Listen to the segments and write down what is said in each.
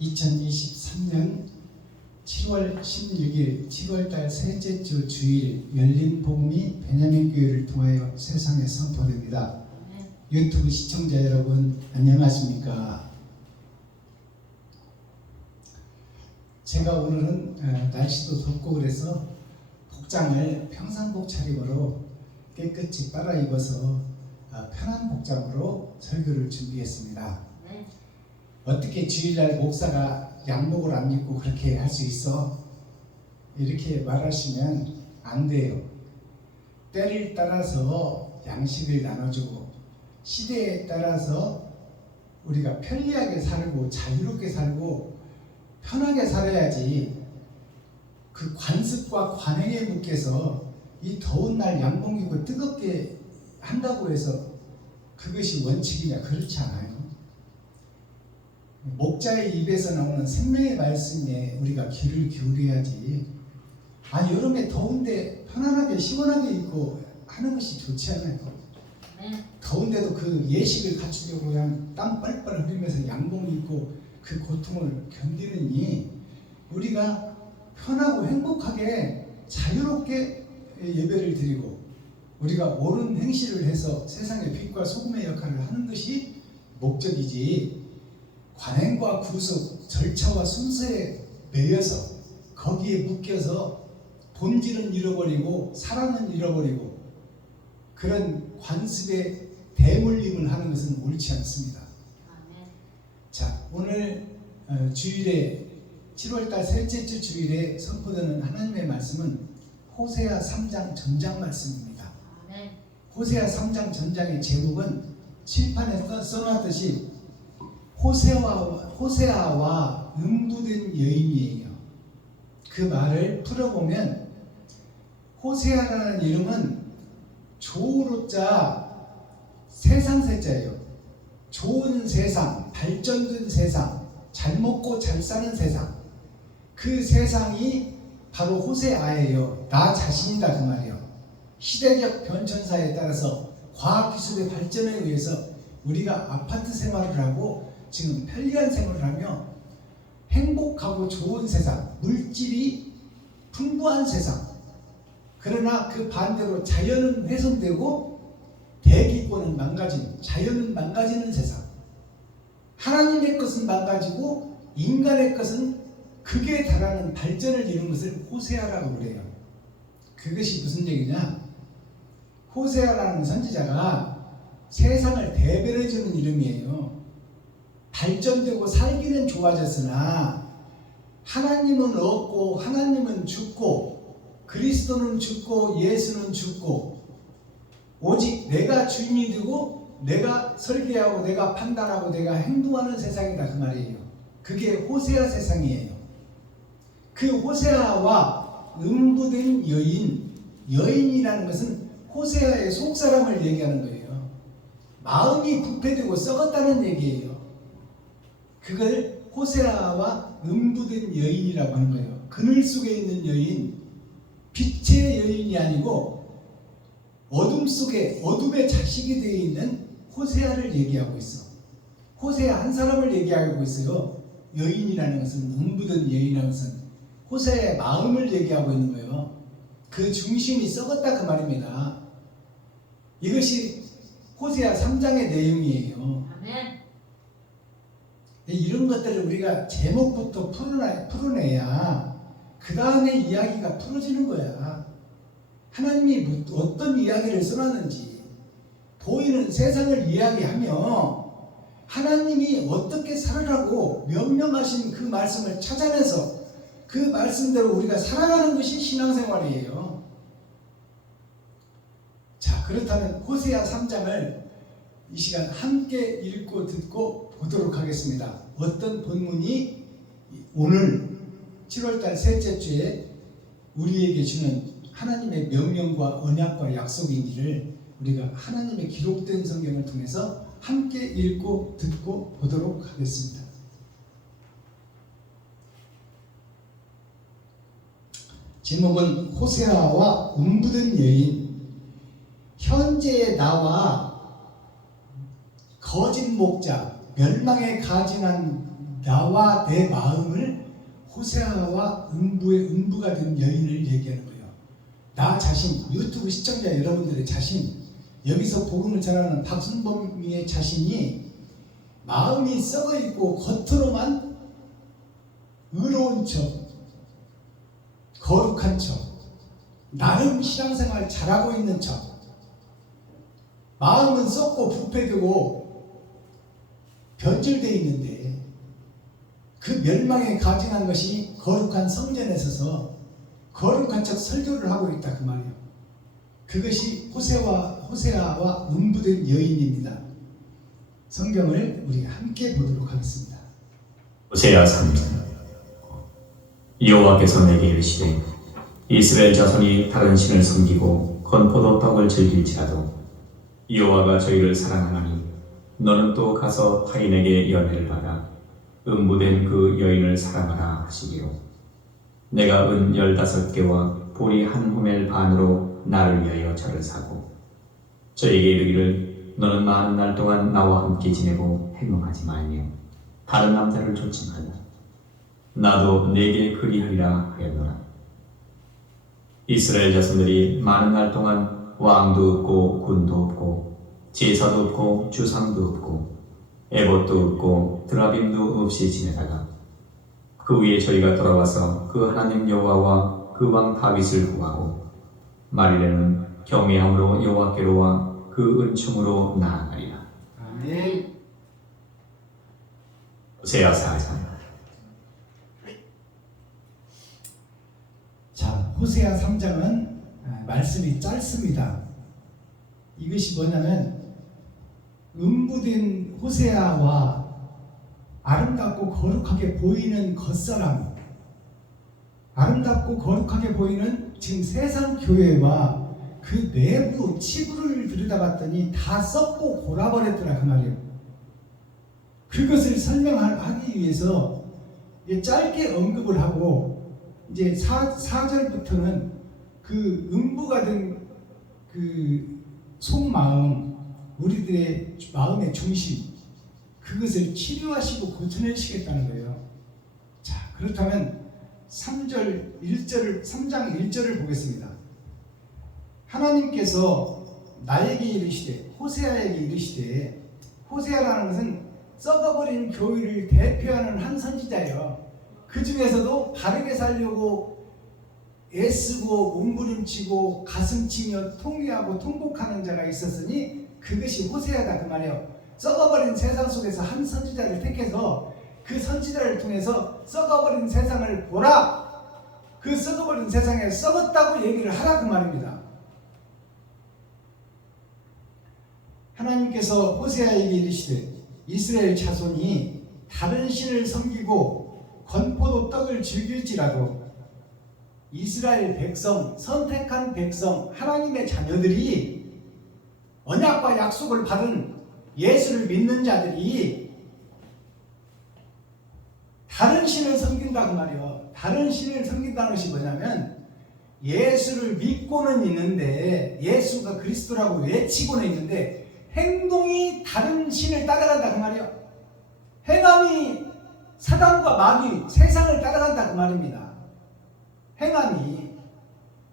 2023년 7월 16일 7월달 셋째 주 주일 열린 복음이 베냐민 교회를 통하여 세상에 선포됩니다. 유튜브 시청자 여러분 안녕하십니까? 제가 오늘은 날씨도 덥고 그래서 복장을 평상복 차림으로 깨끗이 빨아 입어서 편한 복장으로 설교를 준비했습니다. 어떻게 주일날 목사가 양복을 안 입고 그렇게 할 수 있어? 이렇게 말하시면 안 돼요. 때를 따라서 양식을 나눠주고 시대에 따라서 우리가 편리하게 살고 자유롭게 살고 편하게 살아야지 그 관습과 관행에 묶여서 이 더운 날 양복 입고 뜨겁게 한다고 해서 그것이 원칙이냐? 그렇지 않아요. 목자의 입에서 나오는 생명의 말씀에 우리가 귀를 기울여야지. 여름에 더운데 편안하게 시원하게 입고 하는 것이 좋지 않아요. 더운데도 그 예식을 갖추려고 그냥 땀 뻘뻘 흘리면서 양복 입고 그 고통을 견디느니 우리가 편하고 행복하게 자유롭게 예배를 드리고 우리가 옳은 행실을 해서 세상의 빛과 소금의 역할을 하는 것이 목적이지, 관행과 구속, 절차와 순서에 매여서 거기에 묶여서 본질은 잃어버리고 사랑은 잃어버리고 그런 관습에 대물림을 하는 것은 옳지 않습니다. 자, 오늘 주일에 7월달 셋째 주 주일에 선포되는 하나님의 말씀은 호세아 3장 전장 말씀입니다. 호세아 3장 전장의 제목은 칠판에 써놨듯이 호세아와 음부된 여인이에요. 그 말을 풀어보면 호세아라는 이름은 조우로자 세상세자예요. 좋은 세상, 발전된 세상, 잘 먹고 잘 사는 세상, 그 세상이 바로 호세아예요. 나 자신이다 그 말이에요. 시대적 변천사에 따라서 과학기술의 발전에 의해서 우리가 아파트 생활을 하고 지금 편리한 생활을 하며 행복하고 좋은 세상, 물질이 풍부한 세상, 그러나 그 반대로 자연은 훼손되고 대기권은 망가진, 자연은 망가지는 세상, 하나님의 것은 망가지고 인간의 것은 극에 달하는 발전을 이룬 것을 호세아라고 그래요. 그것이 무슨 얘기냐? 호세아라는 선지자가 세상을 대변해주는 이름이에요. 발전되고 살기는 좋아졌으나 하나님은 없고 하나님은 죽고 그리스도는 죽고 예수는 죽고 오직 내가 주인이 되고 내가 설계하고 내가 판단하고 내가 행동하는 세상이다 그 말이에요. 그게 호세아 세상이에요. 그 호세아와 음부된 여인이라는 것은 호세아의 속사람을 얘기하는 거예요. 마음이 부패되고 썩었다는 얘기예요. 그걸 호세아와 음부된 여인이라고 하는 거예요. 그늘 속에 있는 여인, 빛의 여인이 아니고 어둠 속에 어둠의 자식이 되어 있는 호세아를 얘기하고 있어. 호세아 한 사람을 얘기하고 있어요. 여인이라는 것은, 음부된 여인이라는 것은 호세아의 마음을 얘기하고 있는 거예요. 그 중심이 썩었다 그 말입니다. 이것이 호세아 3장의 내용이에요. 아멘. 이런 것들을 우리가 제목부터 풀어내야 그 다음에 이야기가 풀어지는 거야. 하나님이 어떤 이야기를 써놨는지 보이는 세상을 이야기하며 하나님이 어떻게 살아라고 명령하신 그 말씀을 찾아내서 그 말씀대로 우리가 살아가는 것이 신앙생활이에요. 자, 그렇다면 호세아 3장을 이 시간 함께 읽고 듣고 보도록 하겠습니다. 어떤 본문이 오늘 7월달 셋째 주에 우리에게 주는 하나님의 명령과 언약과 약속인지를 우리가 하나님의 기록된 성경을 통해서 함께 읽고 듣고 보도록 하겠습니다. 제목은 호세아와 음부된 여인. 현재의 나와 거짓 목자, 멸망에 가증한 나와 내 마음을 호세아와 음부가 된 여인을 얘기하는 거예요. 나 자신, 유튜브 시청자 여러분들의 자신, 여기서 복음을 전하는 박순범의 자신이 마음이 썩어 있고 겉으로만 의로운 척, 거룩한 척, 나름 신앙생활 잘하고 있는 척, 마음은 썩고 부패되고 변질되어 있는데 그 멸망에 가증한 것이 거룩한 성전에 서서 거룩한 척 설교를 하고 있다 그 말이에요. 그것이 호세아와 음부된 여인입니다. 성경을 우리 함께 보도록 하겠습니다. 호세아 3장. 여호와께서 내게 이르시되 이스라엘 자손이 다른 신을 섬기고 건포도 떡을 즐길지라도 여호와가 저희를 사랑하나니 너는 또 가서 타인에게 연애를 받아 음부된 그 여인을 사랑하라 하시기로 내가 은 15개와 보리 한 호멜 반으로 나를 위하여 저를 사고 저에게 이르기를 너는 많은 날 동안 나와 함께 지내고 행음하지 말며 다른 남자를 좋지 말라. 나도 내게 그리하리라 하였노라. 이스라엘 자손들이 많은 날 동안 왕도 없고 군도 없고 제사도 없고 주상도 없고 에봇도 없고 드라빔도 없이 지내다가 그 위에 저희가 돌아와서 그 하나님 여호와와 그 왕 다윗을 구하고 말일에는 경외함으로 여호와께로와 그 은총으로 나아가리라. 아멘. 호세아 4장. 자, 호세아 3장은 말씀이 짧습니다. 이것이 뭐냐면 음부된 호세아와 아름답고 거룩하게 보이는 겉사람, 아름답고 거룩하게 보이는 지금 세상 교회와 그 내부 치부를 들여다봤더니 다 썩고 골아버렸더라 그 말이에요. 그것을 설명하기 위해서 짧게 언급을 하고 이제 4절부터는 그 음부가 된 그 속마음, 우리들의 마음의 중심, 그것을 치료하시고 고쳐내시겠다는 거예요. 자, 그렇다면 3장 1절을 보겠습니다. 하나님께서 나에게 이르시되, 호세아에게 이르시되, 호세아라는 것은 썩어버린 교회를 대표하는 한 선지자예요. 그 중에서도 바르게 살려고 애쓰고 몸부림치고 가슴치며 통회하고 통곡하는 자가 있었으니 그것이 호세아다 그 말이에요. 썩어버린 세상 속에서 한 선지자를 택해서 그 선지자를 통해서 썩어버린 세상을 보라, 그 썩어버린 세상에 썩었다고 얘기를 하라 그 말입니다. 하나님께서 호세아에게 이르시되 이스라엘 자손이 다른 신을 섬기고 건포도 떡을 즐길지라도 이스라엘 백성, 선택한 백성, 하나님의 자녀들이 언약과 약속을 받은 예수를 믿는 자들이 다른 신을 섬긴다 그 말이에요. 다른 신을 섬긴다는 것이 뭐냐면 예수를 믿고는 있는데, 예수가 그리스도라고 외치고는 있는데 행동이 다른 신을 따라간다 그 말이에요. 행함이 사단과 마귀, 세상을 따라간다 그 말입니다. 행함이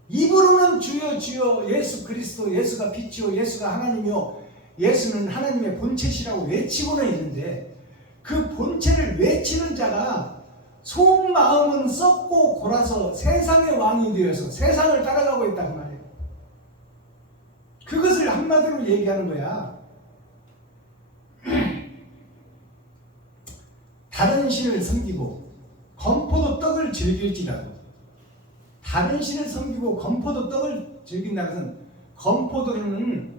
입으로는 주여 주여 예수 그리스도, 예수가 빛이요 예수가 하나님이요 예수는 하나님의 본체시라고 외치고는 있는데 그 본체를 외치는 자가 속마음은 썩고 골아서 세상의 왕이 되어서 세상을 따라가고 있단 말이에요. 그것을 한마디로 얘기하는 거야. 다른 신을 섬기고 건포도 떡을 즐길지라도, 다른 신을 섬기고 건포도 떡을 즐긴다는 것은, 건포도는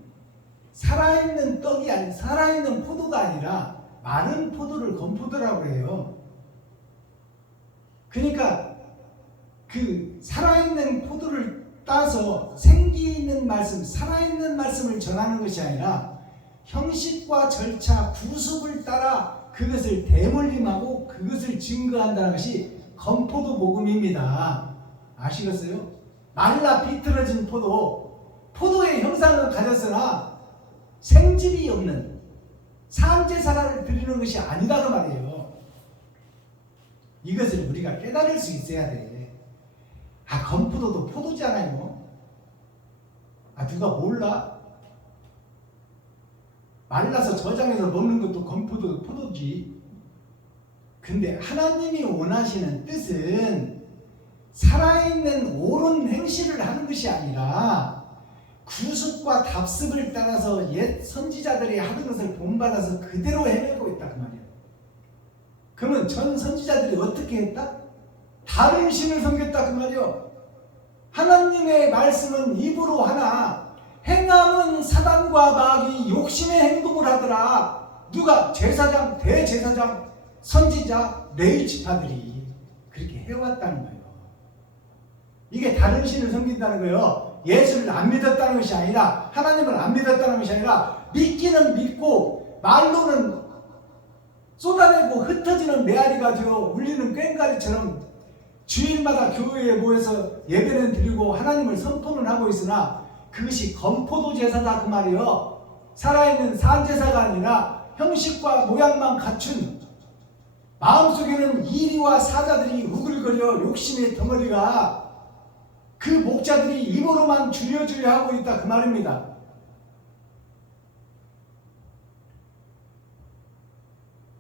살아있는 떡이 아닌, 살아있는 포도가 아니라 마른 포도를 건포도라고 해요. 그러니까 그 살아있는 포도를 따서 생기 있는 말씀, 살아있는 말씀을 전하는 것이 아니라 형식과 절차, 구습을 따라 그것을 대물림하고 그것을 증거한다는 것이 건포도 복음입니다. 아시겠어요? 말라 비틀어진 포도의 형상을 가졌으나 생집이 없는 산제사를 드리는 것이 아니다 그 말이에요. 이것을 우리가 깨달을 수 있어야 돼. 건포도도 포도잖아요. 누가 몰라? 말라서 저장해서 먹는 것도 건포도 포도지. 근데 하나님이 원하시는 뜻은 살아있는 옳은 행실을 하는 것이 아니라 구습과 답습을 따라서 옛 선지자들이 하던 것을 본받아서 그대로 해내고 있다 그 말이에요. 그러면 전 선지자들이 어떻게 했다? 다른 신을 섬겼다 그 말이에요. 하나님의 말씀은 입으로 하나 행함은 사단과 마귀 욕심의 행동을 하더라. 누가? 제사장, 대제사장, 선지자, 레위 지파들이 그렇게 해왔다는 거예요. 이게 다른 신을 섬긴다는 거예요. 예수를 안 믿었다는 것이 아니라, 하나님을 안 믿었다는 것이 아니라, 믿기는 믿고 말로는 쏟아내고 흩어지는 메아리가 되어 울리는 꽹과리처럼 주일마다 교회에 모여서 예배는 드리고 하나님을 선포는 하고 있으나 그것이 건포도 제사다 그 말이에요. 살아있는 산제사가 아니라 형식과 모양만 갖춘, 마음속에는 이리와 사자들이 우글거려 욕심의 덩어리가 그 목자들이 입으로만 줄여주려 하고 있다 그 말입니다.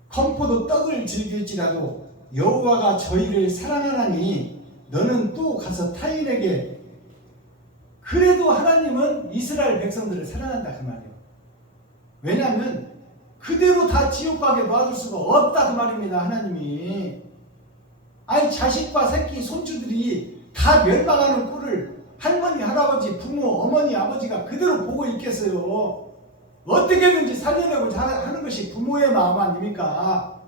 건포도 떡을 즐길지라도 여호와가 저희를 사랑하나니 너는 또 가서 타인에게. 그래도 하나님은 이스라엘 백성들을 사랑한다 그 말이에요. 왜냐하면 그대로 다 지옥 가게 놔둘 수가 없다 그 말입니다. 하나님이. 자식과 새끼 손주들이 다 멸망하는 꼴을 할머니 할아버지 부모 어머니 아버지가 그대로 보고 있겠어요. 어떻게든지 살리려고 하는 것이 부모의 마음 아닙니까?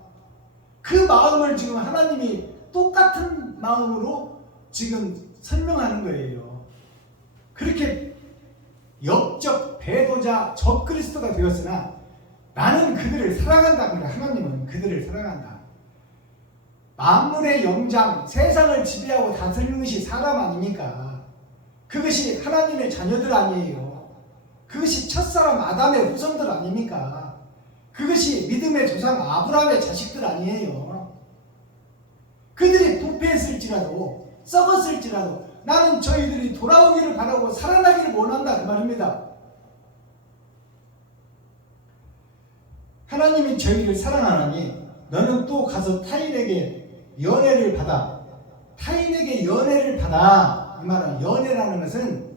그 마음을 지금 하나님이 똑같은 마음으로 지금 설명하는 거예요. 그렇게 역적 배도자 적그리스도가 되었으나 나는 그들을 사랑한다. 하나님은 그들을 사랑한다. 만물의 영장, 세상을 지배하고 다스리는 것이 사람 아닙니까? 그것이 하나님의 자녀들 아니에요. 그것이 첫사람 아담의 후손들 아닙니까? 그것이 믿음의 조상 아브라함의 자식들 아니에요. 그들이 부패했을지라도 썩었을지라도 나는 저희들이 돌아오기를 바라고 살아나기를 원한다 그 말입니다. 하나님이 저희를 사랑하나니 너는 또 가서 타인에게 연애를 받아. 타인에게 연애를 받아. 이 말은 연애라는 것은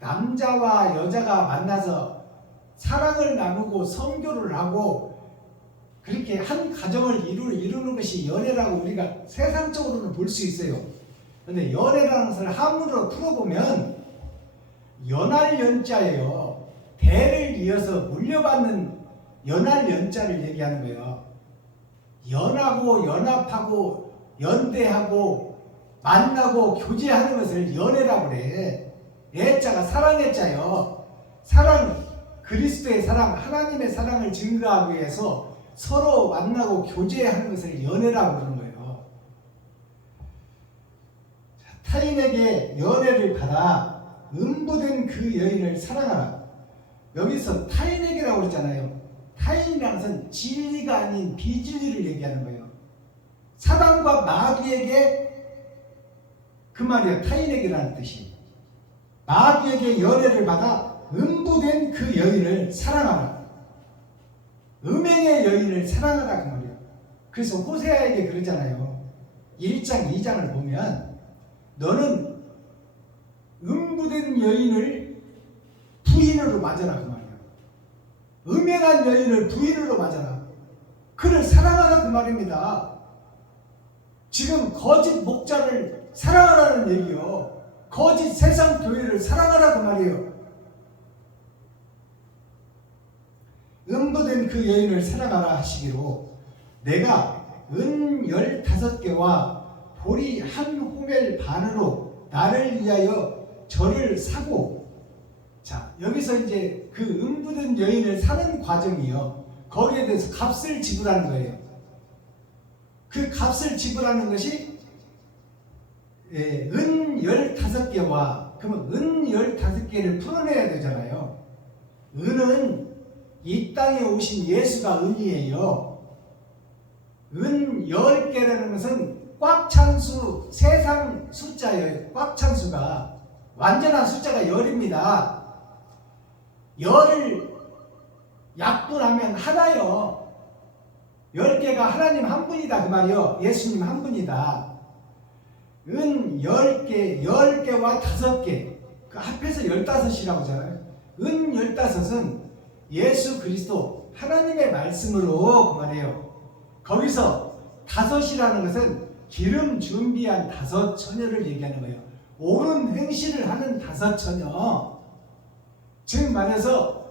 남자와 여자가 만나서 사랑을 나누고 선교를 하고 그렇게 한 가정을 이루는 것이 연애라고 우리가 세상적으로는 볼 수 있어요. 그런데 연애라는 것을 한문으로 풀어보면 연할 연자예요. 대를 이어서 물려받는 연할 연자를 얘기하는 거예요. 연하고 연합하고 연대하고 만나고 교제하는 것을 연애라고 그래. 애자가 사랑의 자요. 사랑, 그리스도의 사랑, 하나님의 사랑을 증거하기 위해서 서로 만나고 교제하는 것을 연애라고 그러는 거예요. 타인에게 연애를 받아 음부된 그 여인을 사랑하라. 여기서 타인에게라고 그랬잖아요. 타인이라는 것은 진리가 아닌 비진리를 얘기하는 거예요. 사단과 마귀에게 그 말이에요. 타인에게라는 뜻이. 마귀에게 연애를 받아 음부된 그 여인을 사랑하라. 음행의 여인을 사랑하라 그 말이에요. 그래서 호세아에게 그러잖아요. 1장 2장을 보면 너는 음부된 여인을 부인으로 맞아라 그 말이에요. 음행한 여인을 부인으로 맞아라. 그를 사랑하라 그 말입니다. 지금 거짓 목자를 사랑하라는 얘기요. 거짓 세상 교회를 사랑하라 그 말이에요. 음부된 그 여인을 사랑하라 하시기로 내가 은 15개와 보리 한 호멜 반으로 나를 위하여 저를 사고. 자, 여기서 이제 그 음부된 여인을 사는 과정이요. 거기에 대해서 값을 지불하는 거예요. 그 값을 지불하는 것이 은 15개와 그러면 은 15개를 풀어내야 되잖아요. 은은 이 땅에 오신 예수가 은이에요. 은 10개라는 것은 꽉 찬 수, 세상 숫자예요. 꽉 찬 수가. 완전한 숫자가 10입니다. 10을 약분하면 하나요. 10개가 하나님 한 분이다 그 말이요. 예수님 한 분이다. 은 10개, 10개와 5개. 그 합해서 15이라고 하잖아요. 은 15은 예수 그리스도 하나님의 말씀으로 그 말이에요. 거기서 5이라는 것은 기름 준비한 5 처녀를 얘기하는 거예요. 옳은 행실을 하는 5 처녀. 즉 말해서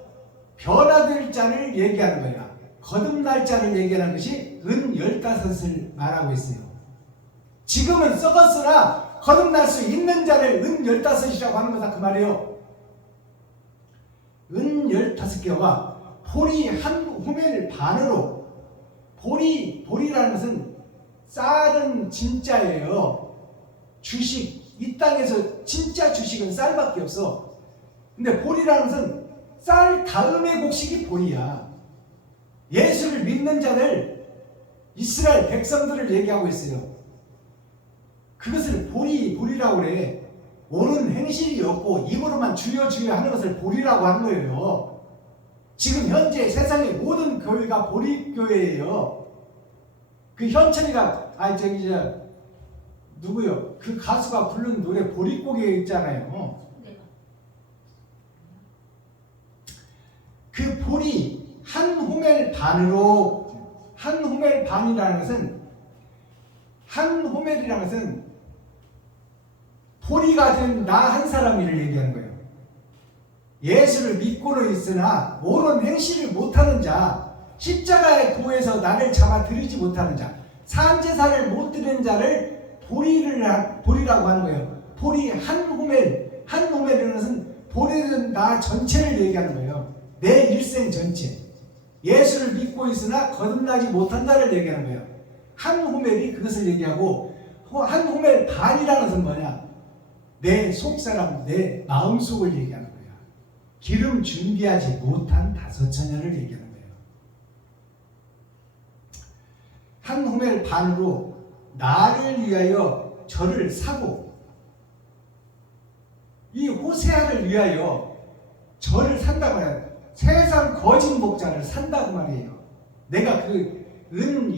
변화될 자를 얘기하는 거야. 거듭날 자를 얘기하는 것이 은 15을 말하고 있어요. 지금은 썩었으나 거듭날 수 있는 자를 은 15이라고 하는 거다 그 말이에요. 은 15개와 보리 한 호멜 반으로. 보리라는 것은 쌀은 진짜예요. 주식, 이 땅에서 진짜 주식은 쌀밖에 없어. 근데 보리라는 것은 쌀 다음의 곡식이 보리야. 예수를 믿는 자를, 이스라엘 백성들을 얘기하고 있어요. 그것을 보리라고 그래. 옳은 행실이 없고 입으로만 주여 주여 하는 것을 보리라고 하는 거예요. 지금 현재 세상의 모든 교회가 보리교회예요. 그 현철이가 누구요? 그 가수가 부른 노래 보릿고개 있잖아요. 그 보리 한 호멜 반으로. 한 호멜 반이라는 것은, 한 호멜이라는 것은 보리가 된 나 한 사람이를 얘기하는 거예요. 예수를 믿고는 있으나 옳은 행실을 못하는 자, 십자가의 도에서 나를 잡아들이지 못하는 자, 산제사를 못 드리는 자를 보리라고 하는 거예요. 보리 한 호멜, 한 호멜이라는 것은 보리는 나 전체를 얘기하는 거예요. 내 일생 전체. 예수를 믿고 있으나 거듭나지 못한 자를 얘기하는 거예요. 한 호멜이 그것을 얘기하고, 한 호멜 반이라는 것은 뭐냐? 내 속사람, 내 마음속을 얘기하는 거야. 기름 준비하지 못한 5 처녀를 얘기하는 거예요. 한 호멜 반으로 나를 위하여 저를 사고, 이 호세아를 위하여 저를 산다고 해요. 세상 거짓 목자를 산다고 말이에요. 내가 그 은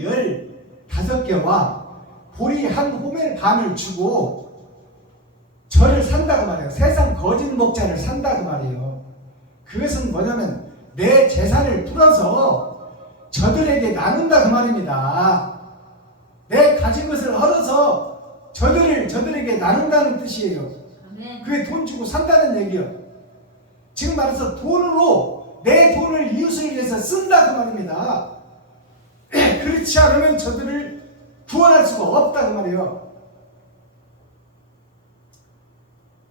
15개와 보리 한 호멜 반을 주고 저를 산다고 말이에요. 세상 거짓 목자를 산다고 말이에요. 그것은 뭐냐면 내 재산을 풀어서 저들에게 나눈다 그 말입니다. 내 가진 것을 헐어서 저들에게 나눈다는 뜻이에요. 그게 돈 주고 산다는 얘기예요. 지금 말해서 돈으로 내 돈을 이웃을 위해서 쓴다 그 말입니다. 그렇지 않으면 저들을 구원할 수가 없다 그 말이에요.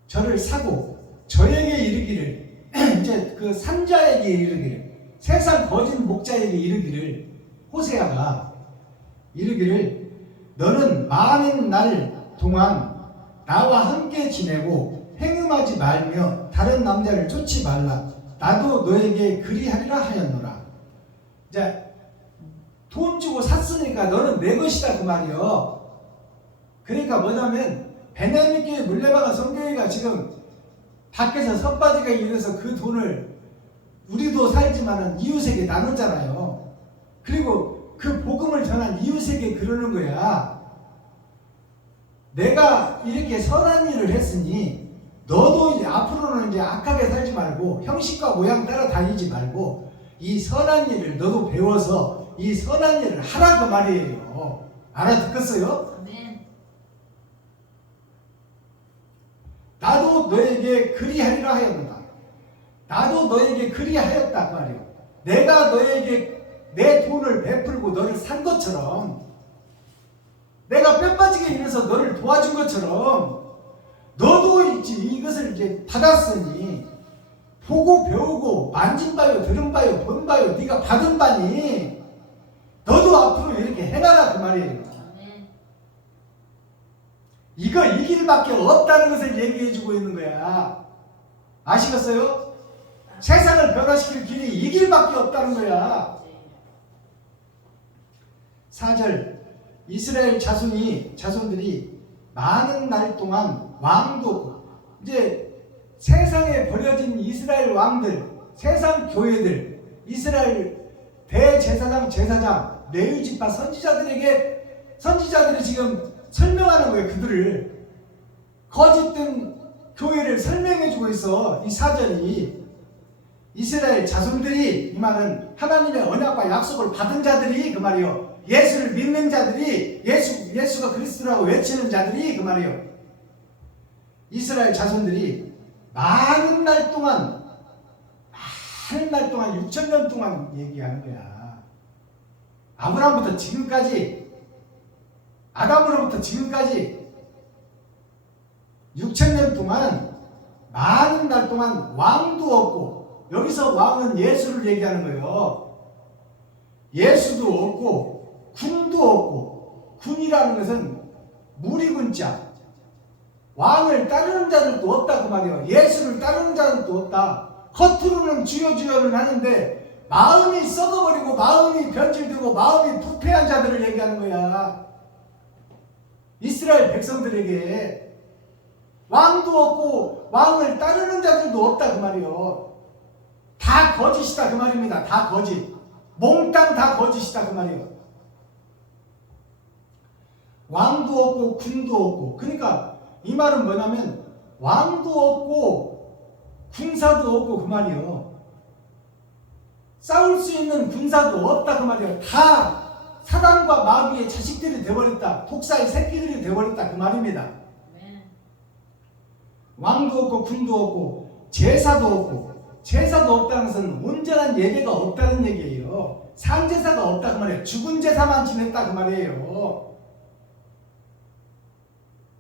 저를 사고 저에게 이르기를, 이제 그 산자에게 이르기를, 세상 거짓 목자에게 이르기를, 호세아가 이르기를, 너는 많은 날 동안 나와 함께 지내고 행음하지 말며 다른 남자를 쫓지 말라. 나도 너에게 그리하리라 하였노라. 이제 돈 주고 샀으니까 너는 내 것이다 그 말이요. 그러니까 뭐냐면 베냐민교회 물레방아 성교회가 지금 밖에서 선바지가 이래서 그 돈을 우리도 살지만은 이웃에게 나눴잖아요. 그리고 그 복음을 전한 이웃에게 그러는 거야. 내가 이렇게 선한 일을 했으니 너도 이제 앞으로는 이제 악하게 살지 말고 형식과 모양 따라 다니지 말고 이 선한 일을 너도 배워서 이 선한 일을 하라 그 말이에요. 알아듣겠어요? 아멘. 나도 너에게 그리하리라 하였노라. 나도 너에게 그리하였다 그 말이에요. 내가 너에게 내 돈을 베풀고 너를 산 것처럼, 내가 뼈 빠지게 일해서 너를 도와준 것처럼 너도 이것을 이제 받았으니 보고 배우고 만진 바요 들은 바요 본 바요 네가 받은 바니 너도 앞으로 이렇게 해놔라 그 말이에요. 이거 이 길밖에 없다는 것을 얘기해주고 있는 거야. 아시겠어요? 세상을 변화시킬 길이 이 길밖에 없다는 거야. 4절 이스라엘 자손들이 많은 날 동안 왕도 없고, 이제 세상에 버려진 이스라엘 왕들, 세상 교회들, 이스라엘 대제사장, 제사장, 레위 지파 선지자들이 지금 설명하는 거예요. 그들을 거짓된 교회를 설명해주고 있어. 이 4절이 이스라엘 자손들이, 이 말은 하나님의 언약과 약속을 받은 자들이 그 말이요, 예수를 믿는 자들이, 예수가 그리스도라고 외치는 자들이 그 말이요, 이스라엘 자손들이 많은 날 동안 6,000년 동안 얘기하는 거야. 아브라함부터 지금까지, 아담으로부터 지금까지 6,000년 동안, 많은 날 동안 왕도 없고, 여기서 왕은 예수를 얘기하는 거예요. 예수도 없고 군도 없고, 군이라는 것은 무리군자, 왕을 따르는 자들도 없다 그 말이에요. 예수를 따르는 자들도 없다. 겉으로는 주여주여는 하는데 마음이 썩어버리고 마음이 변질되고 마음이 부패한 자들을 얘기하는 거야. 이스라엘 백성들에게 왕도 없고 왕을 따르는 자들도 없다 그 말이에요. 다 거짓이다 그 말입니다. 다 거짓, 몽땅 다 거짓이다 그 말이에요. 왕도 없고 군도 없고, 그러니까 이 말은 뭐냐면 왕도 없고 군사도 없고 그 말이요, 싸울 수 있는 군사도 없다 그 말이요. 다 사단과 마귀의 자식들이 되어버렸다, 독사의 새끼들이 되어버렸다 그 말입니다. 왕도 없고 군도 없고 제사도 없고, 제사도 없다는 것은 온전한 예배가 없다는 얘기예요. 산제사가 없다 그 말이에요. 죽은 제사만 지냈다 그 말이에요.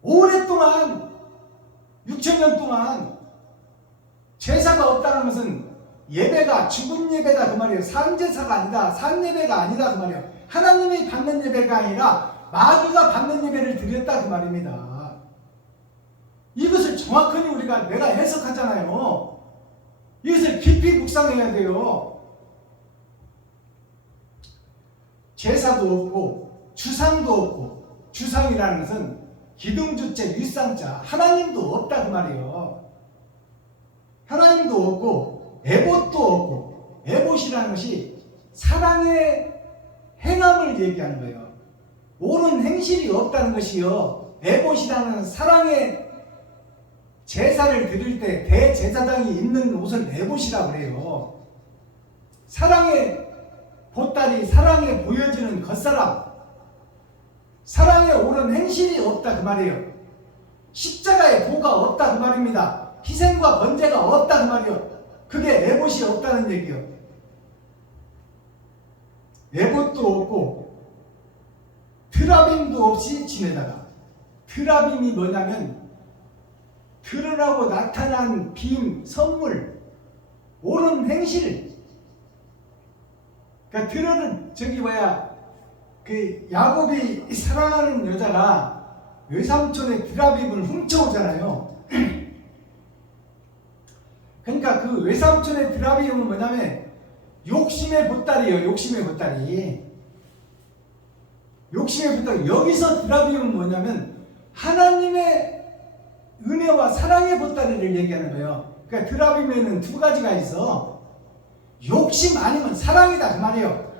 오랫동안 6,000년 동안 제사가 없다는 것은 예배가 죽은 예배다 그 말이에요. 산제사가 아니다, 산예배가 아니다 그 말이에요. 하나님이 받는 예배가 아니라 마귀가 받는 예배를 드렸다 그 말입니다. 이것을 정확하게 내가 해석하잖아요. 이것을 깊이 묵상해야 돼요. 제사도 없고 주상도 없고, 주상이라는 것은 기둥주체, 윗상자, 하나님도 없다 그 말이에요. 하나님도 없고 에봇도 없고, 에봇이라는 것이 사랑의 행함을 얘기하는 거예요. 옳은 행실이 없다는 것이요, 에봇이라는 사랑의 제사를 드릴 때 대제사장이 입는 옷을 에봇이라고 그래요. 사랑의 보따리, 사랑에 보여지는 겉사람, 사랑의 옳은 행실이 없다 그 말이에요. 십자가의 도가 없다 그 말입니다. 희생과 번제가 없다 그 말이에요. 그게 에봇이 없다는 얘기예요. 에봇도 없고 드라빔도 없이 지내다가, 드라빔이 뭐냐면 드러나고 나타난 빔, 선물, 옳은 행실. 그러니까 드러는 그 야곱이 사랑하는 여자가 외삼촌의 드라빔을 훔쳐오잖아요. 그러니까 그 외삼촌의 드라빔은 뭐냐면 욕심의 보따리예요. 욕심의 보따리. 욕심의 보따리. 여기서 드라빔은 뭐냐면 하나님의 은혜와 사랑의 보따리를 얘기하는 거예요. 그러니까 드라빔에는 두 가지가 있어. 욕심 아니면 사랑이다 그 말이에요.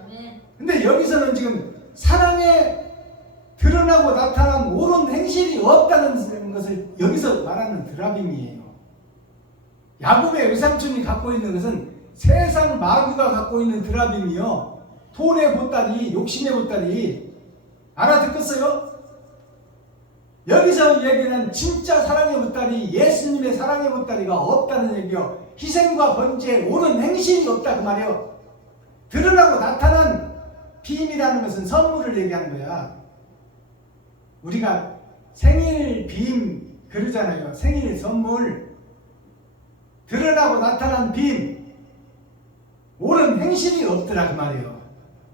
근데 여기서는 지금 사랑에 드러나고 나타난 옳은 행실이 없다는 것을 여기서 말하는 드라빔이에요. 야곱의 외삼촌이 갖고 있는 것은 세상 마귀가 갖고 있는 드라빔이요, 돈의 보따리, 욕심의 보따리. 알아듣겠어요? 여기서 얘기는 진짜 사랑의 보따리, 예수님의 사랑의 보따리가 없다는 얘기요. 희생과 번제, 옳은 행실이 없다 그 말이에요. 드러나고 나타난 빔이라는 것은 선물을 얘기하는 거야. 우리가 생일 빔 그러잖아요. 생일 선물. 드러나고 나타난 빔, 옳은 행실이 없더라 그 말이에요.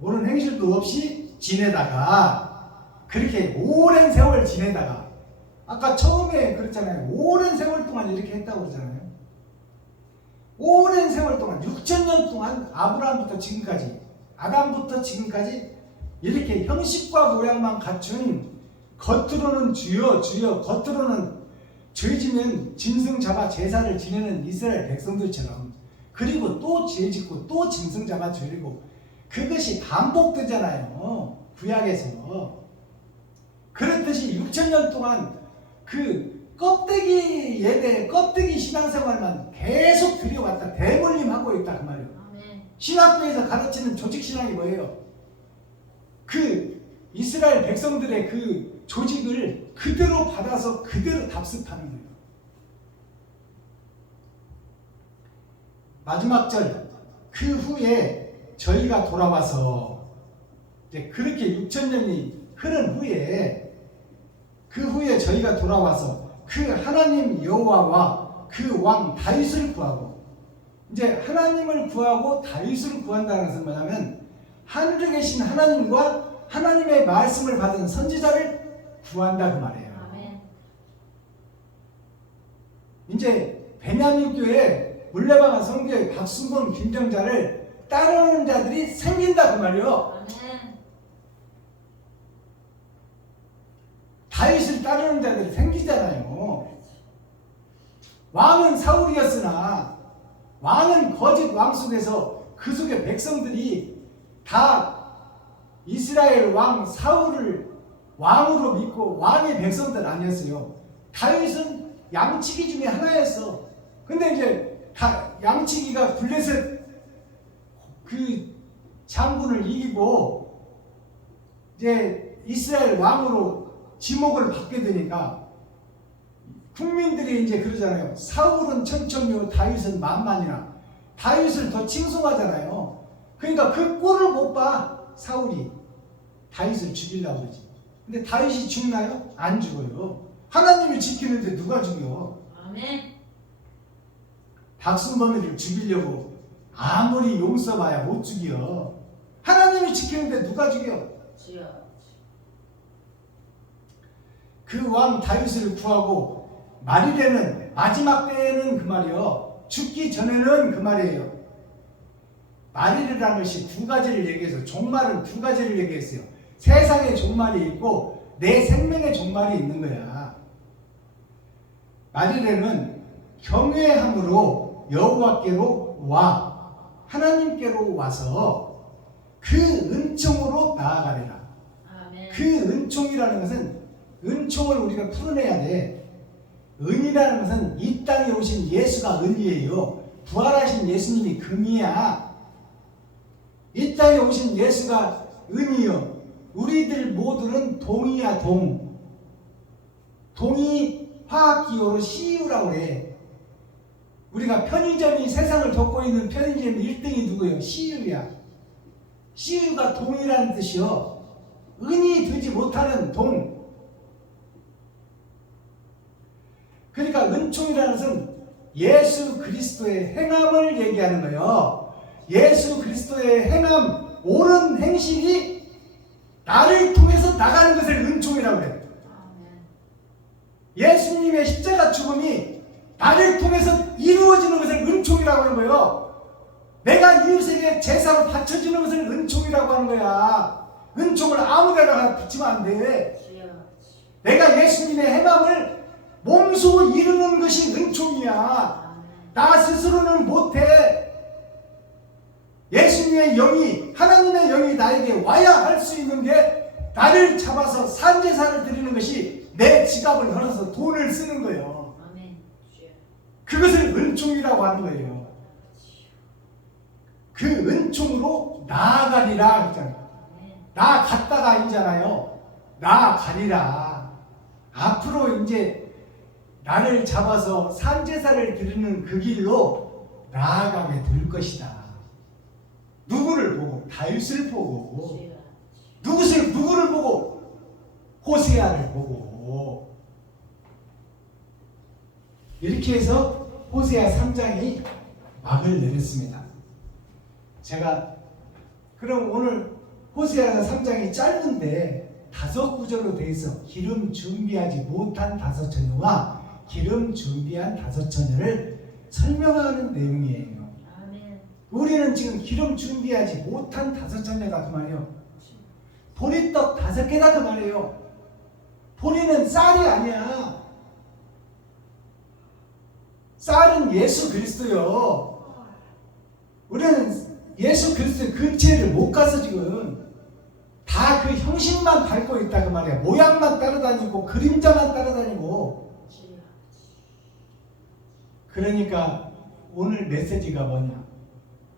옳은 행실도 없이 지내다가, 그렇게 오랜 세월 지내다가, 아까 처음에 그랬잖아요. 오랜 세월 동안 이렇게 했다고 그러잖아요. 오랜 세월 동안 6,000년 동안 아브라함부터 지금까지, 아담부터 지금까지 이렇게 형식과 모양만 갖춘 겉으로는 주여 주여 겉으로는 죄지면 짐승 잡아 제사를 지내는 이스라엘 백성들처럼 그리고 또 죄짓고 또 짐승 잡아 죄리고 그것이 반복되잖아요. 구약에서. 그렇듯이 6,000년 동안 그 껍데기 예배, 껍데기 신앙생활만 계속 들여왔다. 대물림하고 있다 그 말이에요. 신학교에서 가르치는 조직신앙이 뭐예요? 그 이스라엘 백성들의 그 조직을 그대로 받아서 그대로 답습하는 거예요. 마지막 절, 그 후에 저희가 돌아와서 이제 그렇게 6,000년이 흐른 후에 그 후에 저희가 돌아와서 그 하나님 여호와와 그 왕 다윗을 구하고 이제 하나님을 구하고 다윗을 구한다는 것은 뭐냐면 하늘에 계신 하나님과 하나님의 말씀을 받은 선지자를 구한다 그 말이에요. 아멘. 이제 베냐민 교회 물레방아 성교회 박수범 김정자를 따르는 자들이 생긴다 그 말이에요. 아멘. 다윗을 따르는 자들이 생기잖아요. 왕은 사울이었으나 왕은 거짓 왕 속에서 그 속에 백성들이 다 이스라엘 왕 사울을 왕으로 믿고 왕의 백성들 아니었어요. 다윗은 양치기 중에 하나였어. 근데 이제 양치기가 블레셋 그 장군을 이기고 이제 이스라엘 왕으로 지목을 받게 되니까 국민들이 이제 그러잖아요. 사울은 천천히요, 다윗은 만만이나. 다윗을 더 칭송하잖아요. 그러니까 그 꼴을 못 봐. 사울이 다윗을 죽이려고 그러지. 근데 다윗이 죽나요? 안 죽어요. 하나님이 지키는데 누가 죽여? 아멘. 박순범이를 죽이려고 아무리 용서봐야 못 죽여. 하나님이 지키는데 누가 죽여? 그 왕 다윗을 구하고 말일에는 마지막 때에는 그 말이요. 죽기 전에는 그 말이에요. 말일이라는 것이 두 가지를 얘기해서 종말은 두 가지를 얘기했어요. 세상의 종말이 있고 내 생명의 종말이 있는 거야. 말일에는 경외함으로 여호와께로 와 하나님께로 와서 그 은총으로 나아가리라. 아멘. 그 은총이라는 것은 은총을 우리가 풀어내야 돼. 은이라는 것은 이 땅에 오신 예수가 은이에요. 부활하신 예수님이 금이야. 이 땅에 오신 예수가 은이요. 우리들 모두는 동이야, 동. 동이 화학기호로 CU라고 그래. 우리가 편의점이 세상을 덮고 있는 편의점 1등이 누구예요? CU야. CU가 동이라는 뜻이요. 은이 되지 못하는 동. 그러니까 은총이라는 것은 예수 그리스도의 행함을 얘기하는 거예요. 예수 그리스도의 행함, 옳은 행실이 나를 통해서 나가는 것을 은총이라고 해요. 예수님의 십자가 죽음이 나를 통해서 이루어지는 것을 은총이라고 하는 거예요. 내가 이웃에게 제사로 바쳐지는 것을 은총이라고 하는 거야. 은총을 아무 데나 붙이면 안 돼. 내가 예수님의 행함을 몸소 이루는 것이 은총이야. 나 스스로는 못해. 예수님의 영이, 하나님의 영이 나에게 와야 할 수 있는 게 나를 잡아서 산제사를 드리는 것이 내 지갑을 헐어서 돈을 쓰는 거예요. 그것을 은총이라고 하는 거예요. 그 은총으로 나아가리라 했잖아요. 나아갔다가 아니잖아요. 나아가리라. 앞으로 이제 나를 잡아서 산제사를 드리는 그 길로 나아가게 될 것이다. 누구를 보고? 다윗을 보고. 누구를 보고? 호세아를 보고. 이렇게 해서 호세아 3장이 막을 내렸습니다. 제가 그럼 오늘 호세아 3장이 짧은데 5구절로 되어 있어. 기름 준비하지 못한 5처녀와 기름 준비한 5처녀를 설명하는 내용이에요. 아멘. 우리는 지금 기름 준비하지 못한 5처녀다 그 말이에요. 보리떡 5개다 그 말이에요. 보리는 쌀이 아니야. 쌀은 예수 그리스도요. 우리는 예수 그리스도의 근처를 못 가서 지금 다 그 형식만 밟고 있다 그 말이야. 모양만 따라다니고 그림자만 따라다니고. 그러니까 오늘 메시지가 뭐냐?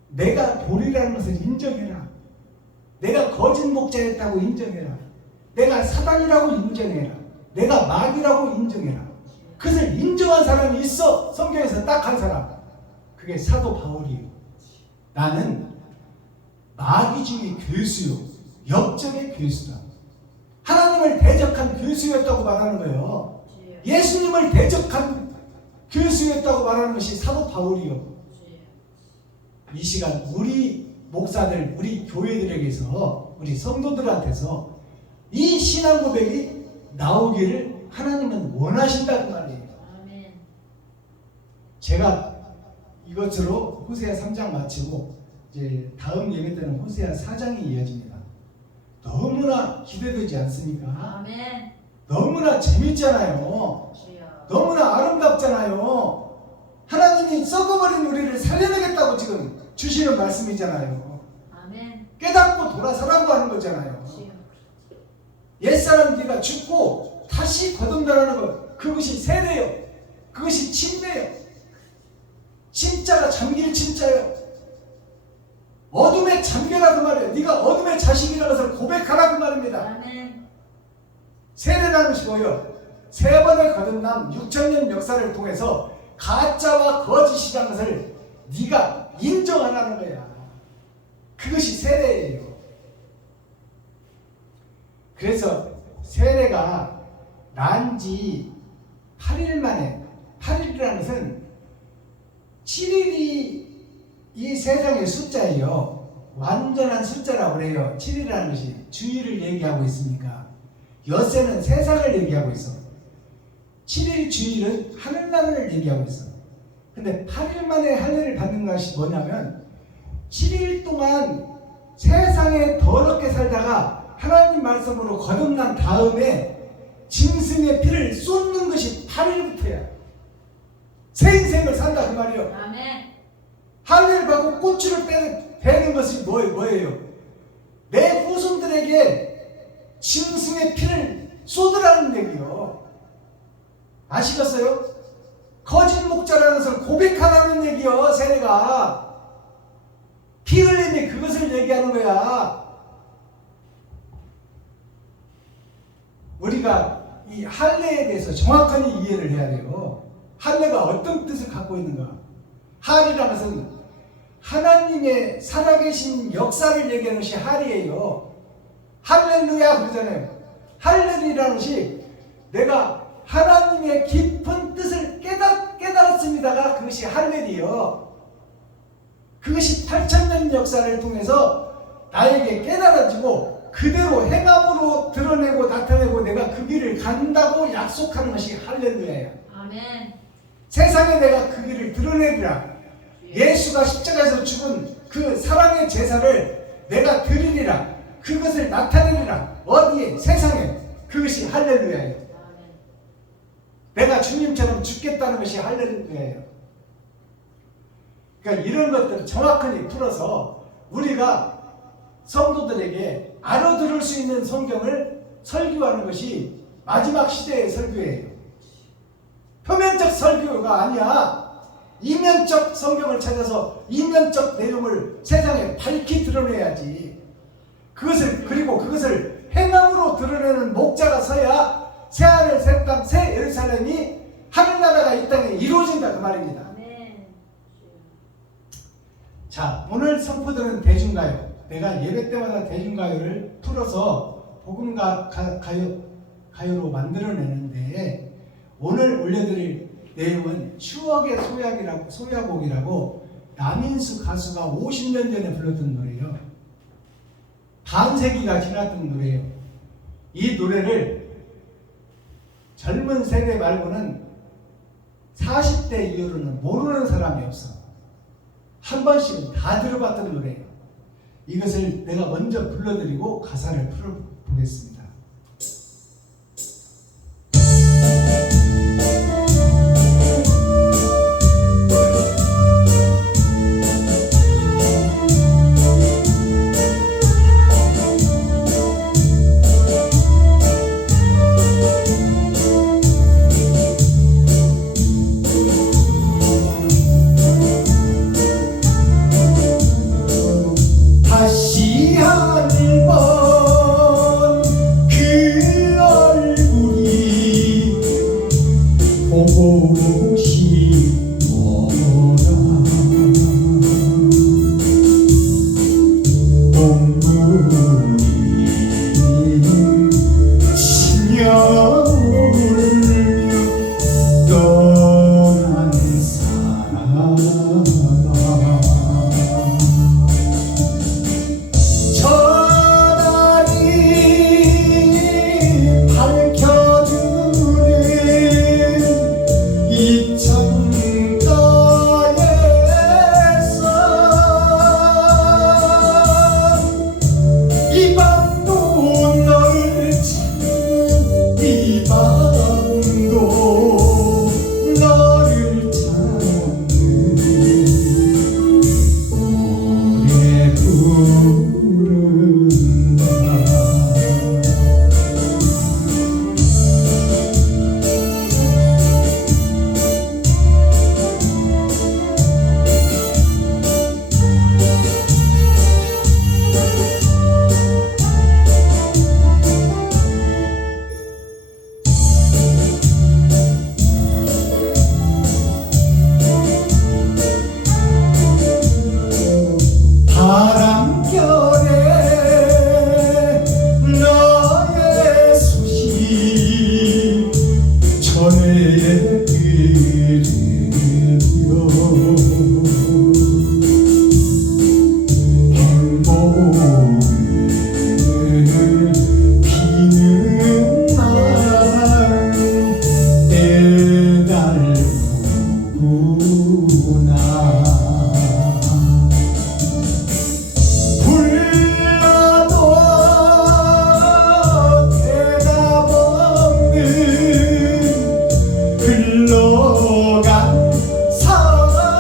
내가 보리라는 것을 인정해라. 내가 거짓 목자였다고 인정해라. 내가 사단이라고 인정해라. 내가 마귀라고 인정해라. 그것을 인정한 사람이 있어. 성경에서 딱 한 사람. 그게 사도 바울이에요. 나는 마귀 중의 교수요, 역적의 교수다. 하나님을 대적한 교수였다고 말하는 거예요. 예수님을 대적한 교수였다고 말하는 것이 사도 바울이요. 이 시간 우리 목사들, 우리 교회들에게서, 우리 성도들한테서 이 신앙 고백이 나오기를 하나님은 원하신다는 말이에요. 제가 이것으로 호세아 3장 마치고 이제 다음 예배 때는 호세아 4장이 이어집니다. 너무나 기대되지 않습니까? 아멘. 너무나 재밌잖아요. 너무나 아름답잖아요. 하나님이 썩어버린 우리를 살려내겠다고 지금 주시는 말씀이잖아요. 아멘. 깨닫고 돌아서라고 하는 거잖아요. 옛사람 네가 죽고 다시 거듭나라는 것, 그것이 세례요. 그것이 침례요. 침자가 잠길 침자요. 어둠에 잠겨라 그 말이에요. 네가 어둠의 자식이라는 것을 고백하라 그 말입니다. 아멘. 세례라는 것이 뭐예요? 세 번의 거듭남 6,000년 역사를 통해서 가짜와 거짓이라는 것을 네가 인정하라는 거야. 그것이 세례예요. 그래서 세례가 난 지 8일 만에, 8일이라는 것은 7일이 이 세상의 숫자예요. 완전한 숫자라고 그래요. 7일이라는 것이 주일을 얘기하고 있으니까. 엿새는 세상을 얘기하고 있어. 7일 주일은 하늘나라를 얘기하고 있어. 근데 8일 만에 하늘을 받는 것이 뭐냐면 7일 동안 세상에 더럽게 살다가 하나님 말씀으로 거듭난 다음에 짐승의 피를 쏟는 것이 8일부터야. 새 인생을 산다 그 말이에요. 아멘. 할례를 받고 꼬추를 빼는 것이 뭐예요? 내 후손들에게 짐승의 피를 쏟으라는 얘기요. 아시겠어요? 거짓 목자라는 것을 고백하라는 얘기요. 세례가 피 흘림이 그것을 얘기하는 거야. 우리가 이 할례에 대해서 정확하게 이해를 해야 돼요. 할례가 어떤 뜻을 갖고 있는가? 할이라는 것은 하나님의 살아계신 역사를 얘기하는 것이 할이에요. 할렐루야 그러잖아요. 할렐이라는 것이 내가 하나님의 깊은 뜻을 깨달았습니다가 그것이 할렐이요. 그것이 8,000년 역사를 통해서 나에게 깨달아지고 그대로 행함으로 드러내고 나타내고 내가 그 길을 간다고 약속하는 것이 할렐루야예요. 아멘. 세상에 내가 그 길을 드러내리라. 예수가 십자가에서 죽은 그 사랑의 제사를 내가 드리리라. 그것을 나타내리라. 어디에? 세상에. 그것이 할렐루야예요. 아멘. 내가 주님처럼 죽겠다는 것이 할렐루야예요. 그러니까 이런 것들을 정확하게 풀어서 우리가 성도들에게 알아들을 수 있는 성경을 설교하는 것이 마지막 시대의 설교예요. 표면적 설교가 아니야. 이면적 성경을 찾아서 이면적 내용을 세상에 밝히 드러내야지. 그리고 그것을 행함으로 드러내는 목자가 서야 새하늘 새 땅 새 예루살렘이 하늘나라가 이 땅에 이루어진다 그 말입니다. 아멘. 자, 오늘 선포되는 대중가요. 내가 예배 때마다 대중가요를 풀어서 가요로 만들어내는데 오늘 올려드릴 내용은 추억의 소야곡이라고 남인수 가수가 50년 전에 불렀던 노래예요. 반세기가 지났던 노래예요. 이 노래를 젊은 세대 말고는 40대 이후로는 모르는 사람이 없어. 한 번씩은 다 들어봤던 노래예요. 이것을 내가 먼저 불러드리고 가사를 보겠습니다. 다시 한번 그 얼굴이 보고 싶어라. 봄물이 스며울며 떠난 사람아, 저 달이 밝혀주는 이 창가에서 이 밤도 너를 찾는 이 밤도 너를 찾는 노래 부른다. 바람결에 너의 소식 전해드리며 행복을 비는 날 애달프구나. 불러도 대답 없는 흘러간 사랑,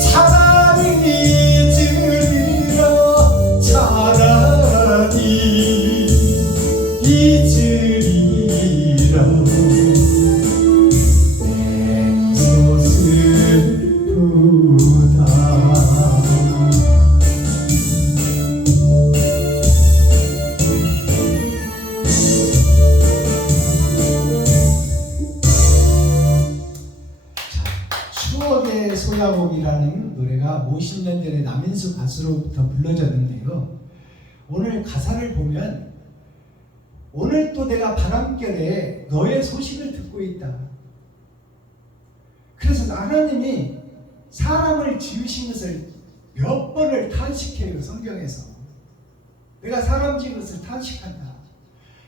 차라리 잊으리라, 차라리 잊으리라. 맹서 슬프다. 추억의 소야곡이라는 노래가 50년 전에 남인수 가수로부터 불러졌는데요. 오늘 가사를 보면 오늘 또 내가 바람결에 너의 소식을 듣고 있다. 그래서 하나님이 사람을 지으신 것을 몇 번을 탄식해요. 성경에서 내가 사람 지은 것을 탄식한다.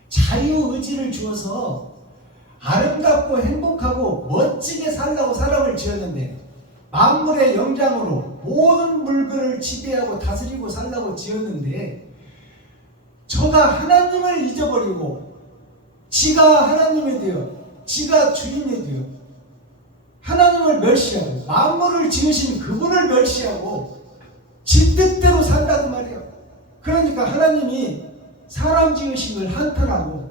자유의지를 주어서 아름답고 행복하고 멋지게 살라고 사람을 지었는데, 만물의 영장으로 모든 물건을 지배하고 다스리고 살라고 지었는데, 저가 하나님을 잊어버리고 지가 하나님이 되어 지가 주인이 되어 하나님을 멸시하고 만물을 지으신 그분을 멸시하고 지 뜻대로 산다는 말이에요. 그러니까 하나님이 사람 지으신 걸 한탄하고,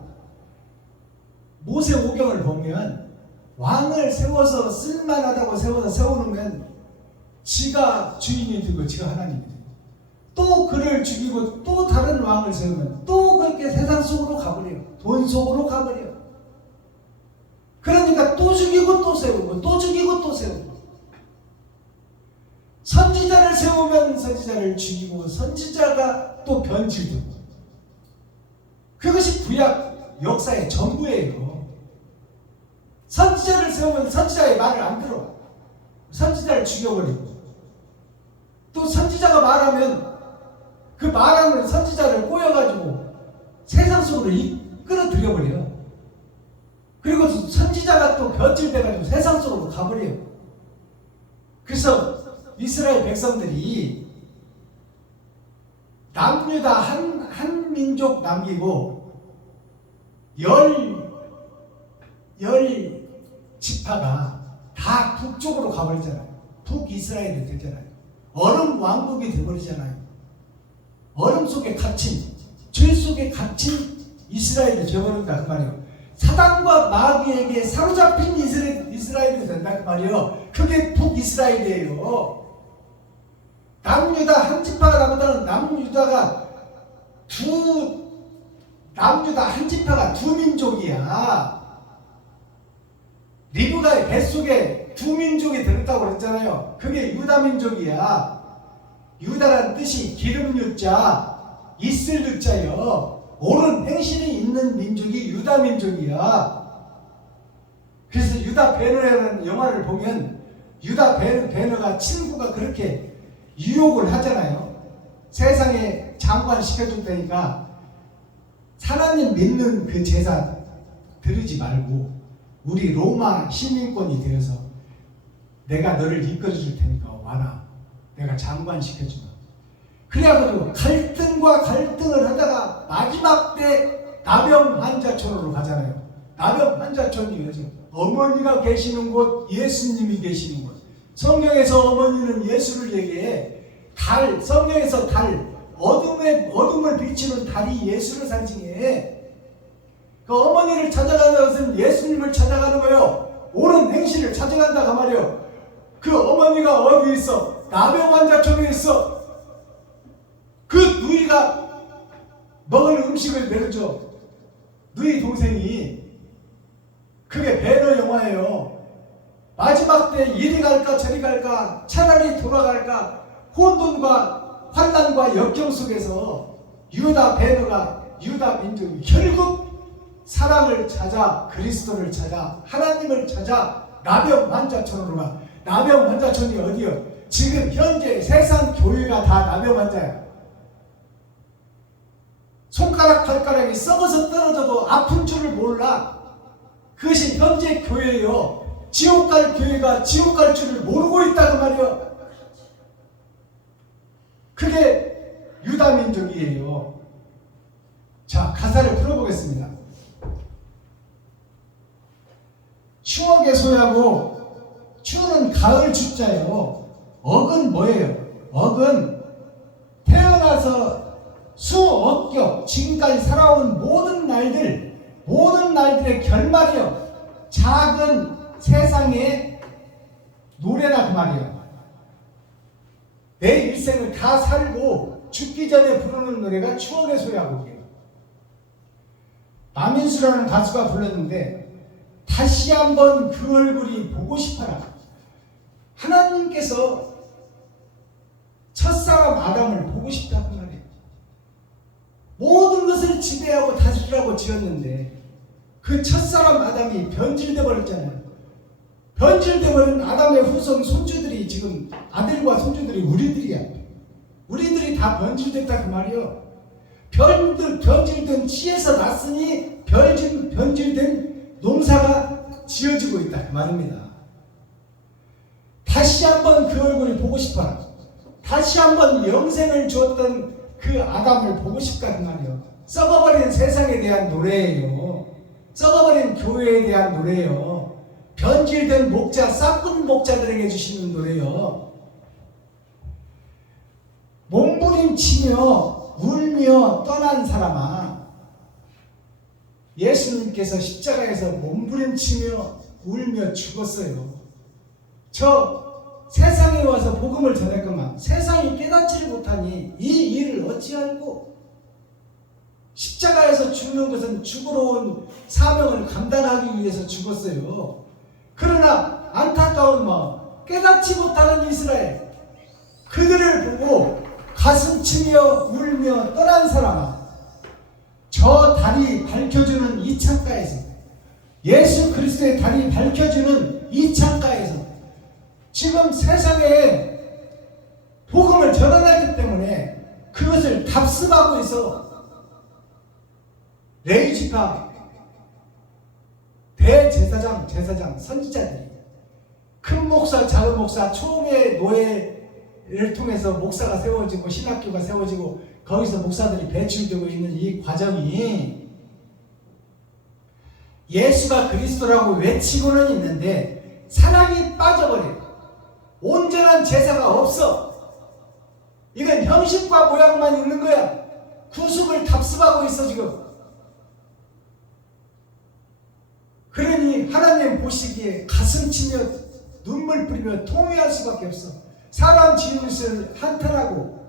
모세오경을 보면 왕을 세워서 쓸만하다고 세워놓으면 지가 주인이 되고 지가 하나님이 되고, 또 그를 죽이고 또 다른 왕을 세우면 또 그렇게 세상 속으로 가버려요. 돈 속으로 가버려요. 그러니까 또 죽이고 또 세우고 또 죽이고 또 세우고, 선지자를 세우면 선지자를 죽이고 선지자가 또 변질되고, 그것이 구약 역사의 전부예요. 선지자를 세우면 선지자의 말을 안 들어. 선지자를 죽여버리고, 또 선지자가 말하면 그 말하는 선지자를 꼬여가지고 세상 속으로 이끌어들여버려요. 그리고 선지자가 또 변질돼가지고 세상 속으로 가버려요. 그래서 이스라엘 백성들이 남유다 한 민족 남기고 열 지파가 다 북쪽으로 가버리잖아요. 북이스라엘이 되잖아요. 얼음 왕국이 되버리잖아요. 얼음 속에 갇힌, 죄 속에 갇힌 이스라엘이 되버린다 그 말이에요. 사단과 마귀에게 사로잡힌 이스라엘이 된다 그 말이에요. 그게 북이스라엘이에요. 남유다 한 지파가 남았다는 남유다 한 지파가 두 민족이야. 리브가의 뱃속에 두 민족이 들었다고 그랬잖아요. 그게 유다 민족이야. 유다란 뜻이 기름 유자, 있을 유자요. 옳은 행실이 있는 민족이 유다 민족이야. 그래서 유다 배너라는 영화를 보면 유다 배너가 친구가 그렇게 유혹을 하잖아요. 세상에 장관 시켜줄 테니까 하나님 믿는 그 제사 들으지 말고 우리 로마 시민권이 되어서 내가 너를 이끌어줄 테니까 와라. 내가 장관 시켜주마. 그래가지고 갈등과 갈등을 하다가 마지막 때 나병환자촌으로 가잖아요. 나병환자촌이에요. 어머니가 계시는 곳, 예수님이 계시는 곳. 성경에서 어머니는 예수를 얘기해. 성경에서 어둠을 비추는 달이 예수를 상징해. 그 어머니를 찾아가는 것은 예수님을 찾아가는 거예요. 옳은 행실을 찾아간다 그 말이에요. 그 어머니가 어디 있어? 나병환자촌에 있어. 그 누이가 먹을 음식을 내려줘. 누이 동생이. 그게 배너 영화예요. 마지막 때 이리 갈까 저리 갈까 차라리 돌아갈까 혼돈과 환난과 역경 속에서 유다 배너가 유다 민족이 결국 사랑을 찾아 그리스도를 찾아 하나님을 찾아 나병환자촌으로 가. 나병환자촌이 어디요? 지금 현재 세상 교회가 다 나병환자야. 손가락 발가락이 썩어서 떨어져도 아픈 줄을 몰라. 그것이 현재 교회예요. 지옥 갈 교회가 지옥 갈 줄을 모르고 있다 그 말이요. 그게 유다 민족이에요. 자, 가사를 풀어보겠습니다. 추억의 소야고 추는 가을 주자예요. 억은 뭐예요? 억은 태어나서 수억 겹 지금까지 살아온 모든 날들의 결말이요. 작은 세상의 노래나 그 말이에요. 내 일생을 다 살고 죽기 전에 부르는 노래가 추억의 소야곡이에요. 남인수라는 가수가 불렀는데 다시 한번 그 얼굴이 보고 싶어라. 하나님께서 첫사람 아담을 보고 싶다고 말해요. 모든 것을 지배하고 다스리라고 지었는데 그 첫사람 아담이 변질돼 버렸잖아요. 변질돼 버린 아담의 후손 손주들이 지금 아들과 손주들이 우리들이야. 우리들이 다 변질됐다 그 말이요. 변질된 치에서 났으니 변질된 농사가 지어지고 있다 그 말입니다. 다시 한번 그 얼굴을 보고 싶어라. 다시 한번 영생을 주었던 그 아담을 보고 싶다 그 말이요. 썩어버린 세상에 대한 노래예요. 썩어버린 교회에 대한 노래예요. 변질된 목자, 싹군 목자들에게 주시는 노래요. 몸부림치며 울며 떠난 사람아, 예수님께서 십자가에서 몸부림치며 울며 죽었어요. 저 세상에 와서 복음을 전했건만 세상이 깨닫지를 못하니 이 일을 어찌할꼬. 십자가에서 죽는 것은 죽으러 온 사명을 감당하기 위해서 죽었어요. 그러나 안타까운 마음, 깨닫지 못하는 이스라엘, 그들을 보고 가슴치며 울며 떠난 사람아, 저 달이 밝혀주는 이 창가에서, 예수 그리스도의 달이 밝혀주는 이 창가에서 지금 세상에 복음을 전환하기 때문에 그것을 답습하고 있어. 레위지파 대제사장, 선지자들이 큰 목사, 작은 목사, 총회, 노예를 통해서 목사가 세워지고 신학교가 세워지고 거기서 목사들이 배출되고 있는 이 과정이 예수가 그리스도라고 외치고는 있는데 사랑이 빠져버려요. 온전한 제사가 없어. 이건 형식과 모양만 있는 거야. 구습을 답습하고 있어 지금. 그러니 하나님 보시기에 가슴 치며 눈물 뿌리며 통회할 수밖에 없어. 사람 지으릇을 한탄하고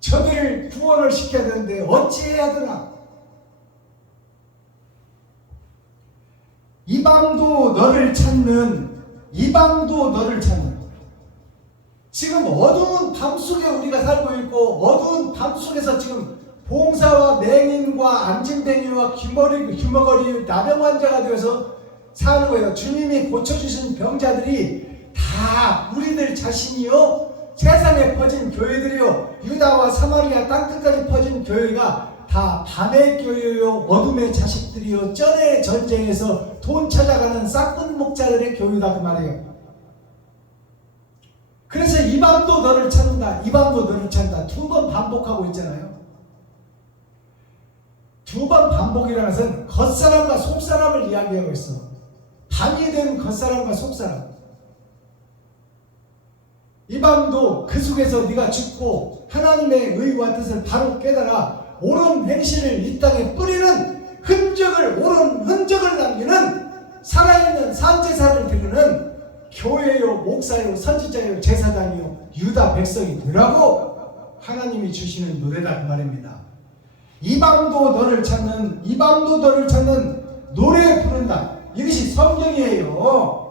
저들을 구원을 시켜야 되는데 어찌해야 되나. 이 밤도 너를 찾는, 이 밤도 너를 찾는. 지금 어두운 밤 속에 우리가 살고 있고 어두운 밤 속에서 지금 봉사와 맹인과 안진뱅이와 귀머거리 나병 환자가 되어서 사는 거예요. 주님이 고쳐주신 병자들이 다 우리들 자신이요, 세상에 퍼진 교회들이요, 유다와 사마리아 땅끝까지 퍼진 교회가 다 밤의 교회요, 어둠의 자식들이요, 전의 전쟁에서 돈 찾아가는 싹군 목자들의 교회다 그 말이에요. 그래서 이 밤도 너를 찾는다, 이 밤도 너를 찾는다 두 번 반복하고 있잖아요. 두 번 반복이라는 것은 겉사람과 속사람을 이야기하고 있어. 밤이 된 겉사람과 속사람. 이 밤도 그 속에서 네가 죽고 하나님의 의와 뜻을 바로 깨달아 옳은 행실을 이 땅에 뿌리는 흔적을, 옳은 흔적을 남기는 살아있는 산제사를 드리는 교회요, 목사요, 선지자요, 제사장이요, 유다 백성이 되라고 하나님이 주시는 노래다 그 말입니다. 이 밤도 너를 찾는, 이 밤도 너를 찾는 노래 부른다. 이것이 성경이에요.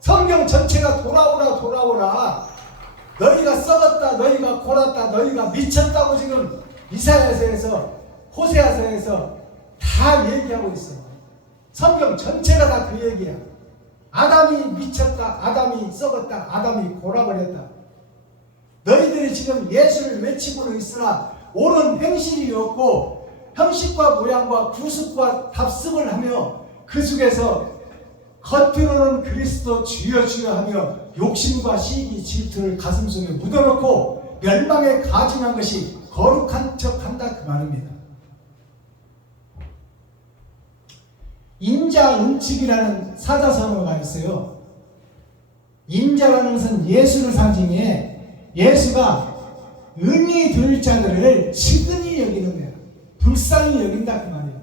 성경 전체가 돌아오라 돌아오라. 너희가 썩었다, 너희가 골았다, 너희가 미쳤다고 지금 이사야서에서, 호세아서에서 다 얘기하고 있어. 성경 전체가 다 그 얘기야. 아담이 미쳤다, 아담이 썩었다, 아담이 골아버렸다. 너희들이 지금 예수를 외치고는 있으나 옳은 행실이 없고 형식과 모양과 구습과 답습을 하며 그 속에서 겉으로는 그리스도 주여 주여 하며 욕심과 시기 질투를 가슴속에 묻어놓고 멸망에 가증한 것이 거룩한 척한다 그 말입니다. 인자은칙이라는 사자성어가 있어요. 인자라는 것은 예수를 상징해 예수가 은이 될 자들을 측은히 여기는 거야. 불쌍히 여긴다 그 말이에요.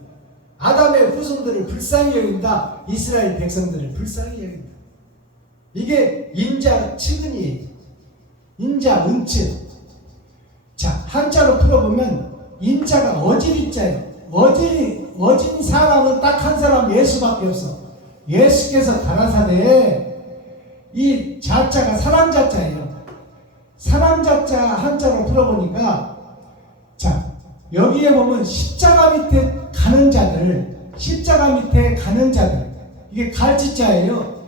아담의 후손들을 불쌍히 여긴다. 이스라엘 백성들을 불쌍히 여긴다. 이게 인자 측은이에요. 인자 은칙. 자, 한자로 풀어보면 인자가 어질인자예요. 어진 사람은 딱 한 사람 예수밖에 없어. 예수께서 가라사대 이 자자가 사랑 자자예요. 사랑 자자 한자로 풀어보니까 자, 여기에 보면 십자가 밑에 가는 자들, 십자가 밑에 가는 자들, 이게 갈치자예요.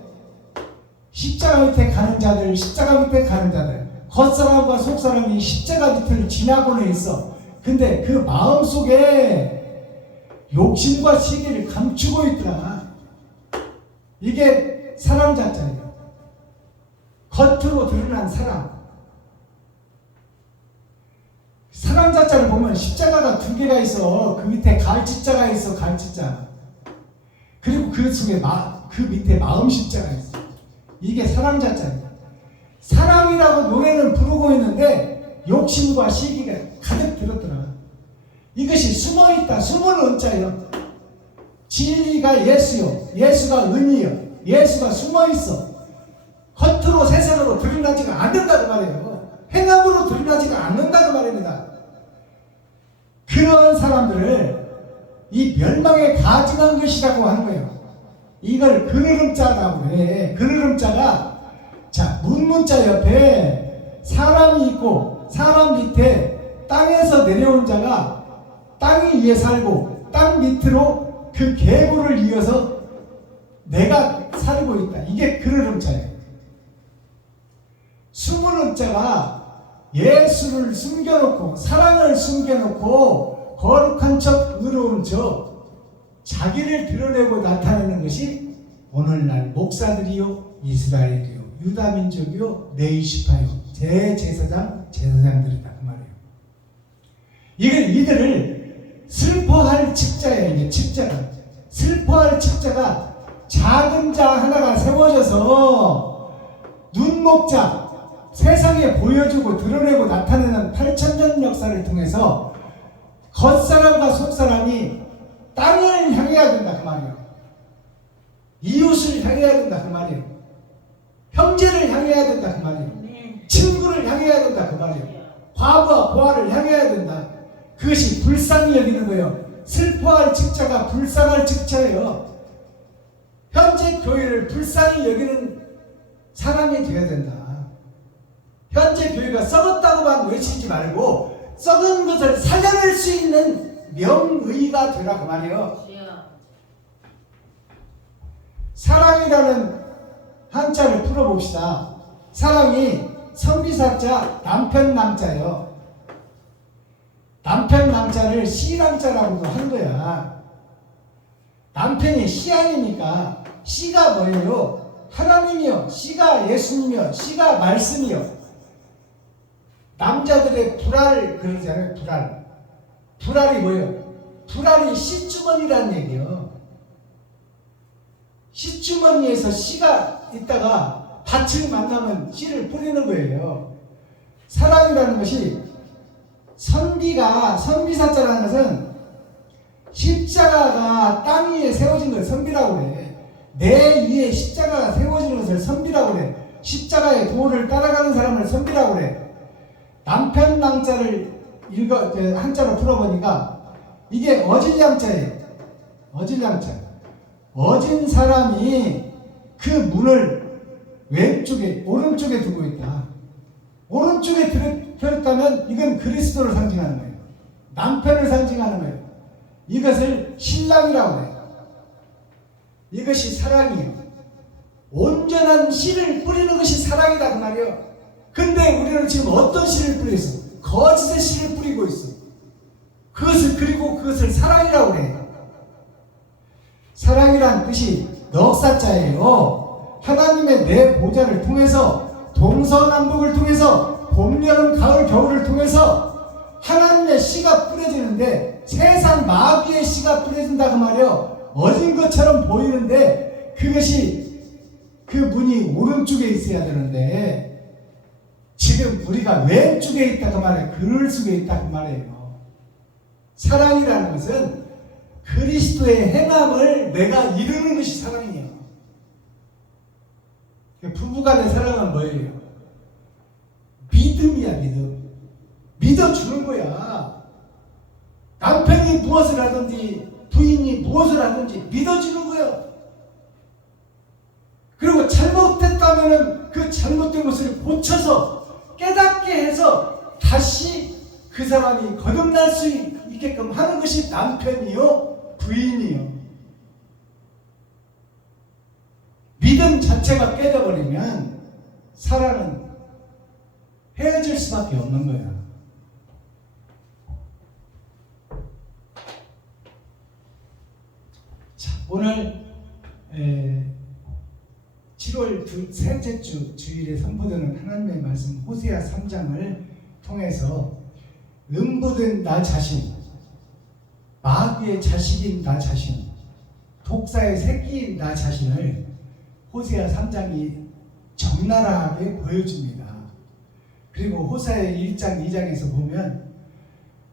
십자가 밑에 가는 자들, 십자가 밑에 가는 자들. 겉사람과 속사람이 십자가 밑을 지나고는 있어. 근데 그 마음속에 욕심과 시기를 감추고 있더라. 이게 사랑 자자예요. 겉으로 드러난 사랑. 사랑 자자를 보면 십자가가 두 개가 있어. 그 밑에 갈치자가 있어. 갈치자. 그리고 그 속에 그 밑에 마음 십자가 있어. 이게 사랑 자자예요. 사랑이라고 노래는 부르고 있는데 욕심과 시기가 가득 들었더라. 이것이 숨어있다. 숨은 은자예요. 진리가 예수요, 예수가 은이요, 예수가 숨어있어. 겉으로 세상으로 드러나지가 않는다고 말이에요. 행함으로 드러나지가 않는다고 말입니다. 그런 사람들을 이 멸망에 가증한 것이라고 하는 거예요. 이걸 그르름자라고 해. 그르름자가 자, 문문자 옆에 사람이 있고 사람 밑에 땅에서 내려온 자가 땅 위에 살고 땅 밑으로 그 계보를 이어서 내가 살고 있다. 이게 그르름자예요. 숨은 자가 예수를 숨겨놓고 사랑을 숨겨놓고 거룩한 척 의로운 척 자기를 드러내고 나타내는 것이 오늘날 목사들이요, 이스라엘이요, 유다민족이요, 네이시파요, 제사장들이다 그 말이에요. 이들을 슬퍼할 측자예요. 이게 측자가. 슬퍼할 측자가 작은 자 하나가 세워져서 눈목자, 세상에 보여주고 드러내고 나타내는 8,000년 역사를 통해서 겉사람과 속사람이 땅을 향해야 된다 그 말이에요. 이웃을 향해야 된다 그 말이에요. 형제를 향해야 된다 그 말이에요. 친구를 향해야 된다 그 말이에요. 과부와 보아를 향해야 된다. 그것이 불쌍히 여기는 거예요. 슬퍼할 측자가 불쌍할 측자예요. 현재 교회를 불쌍히 여기는 사람이 되어야 된다. 현재 교회가 썩었다고만 외치지 말고 썩은 것을 살려낼 수 있는 명의가 되라 그 말이에요. 사랑이라는 한자를 풀어봅시다. 사랑이 선비사자 남편 남자예요. 남편 남자를 씨남자라고도 하는 거야. 남편이 씨 아니니까 씨가 뭐예요? 하나님이요. 씨가 예수님이요. 씨가 말씀이요. 남자들의 불알 그러잖아요. 불알. 불알이 뭐예요? 불알이 씨주머니라는 얘기예요. 씨주머니에서 씨가 있다가 밭을 만나면 씨를 뿌리는 거예요. 사랑이라는 것이 선비사자라는 것은 십자가가 땅 위에 세워진 걸 선비라고 그래. 내 위에 십자가가 세워지는 것을 선비라고 그래. 십자가의 도를 따라가는 사람을 선비라고 그래. 남편 낭자를 한자로 풀어보니까 이게 어질량자예요. 어질량자. 어진 사람이 그 문을 왼쪽에 오른쪽에 두고 있다. 오른쪽에 들었다면 이건 그리스도를 상징하는 거예요. 남편을 상징하는 거예요. 이것을 신랑이라고 해요. 이것이 사랑이에요. 온전한 씨를 뿌리는 것이 사랑이다 그 말이에요. 근데 우리는 지금 어떤 씨를 뿌리고 있어? 거짓의 씨를 뿌리고 있어. 그것을 사랑이라고 그래요. 사랑이란 뜻이 넉사자예요. 하나님의 내 보좌를 통해서 동서남북을 통해서 봄, 여름, 가을, 겨울을 통해서 하나님의 씨가 뿌려지는데 세상 마귀의 씨가 뿌려진다 그 말이에요. 어진 것처럼 보이는데 그것이 그 문이 오른쪽에 있어야 되는데 지금 우리가 왼쪽에 있다 그 말이에요. 그늘 속에 있다 그 말이에요. 사랑이라는 것은 그리스도의 행함을 내가 이루는 것이 사랑이에요. 부부간의 사랑은 뭐예요? 믿음이야. 믿음. 믿어주는 거야. 남편이 무엇을 하든지 부인이 무엇을 하든지 믿어주는 거야. 그리고 잘못됐다면 그 잘못된 것을 고쳐서 깨닫게 해서 다시 그 사람이 거듭날 수 있게끔 하는 것이 남편이요 부인이요. 믿음 자체가 깨져버리면 사랑은 헤어질 수밖에 없는 거야. 자, 오늘 7월 셋째 주일에 선포되는 하나님의 말씀 호세아 3장을 통해서 음부된 나 자신, 마귀의 자식인 나 자신, 독사의 새끼인 나 자신을 호세아 3장이 적나라하게 보여줍니다. 그리고 호세아 1장 2장에서 보면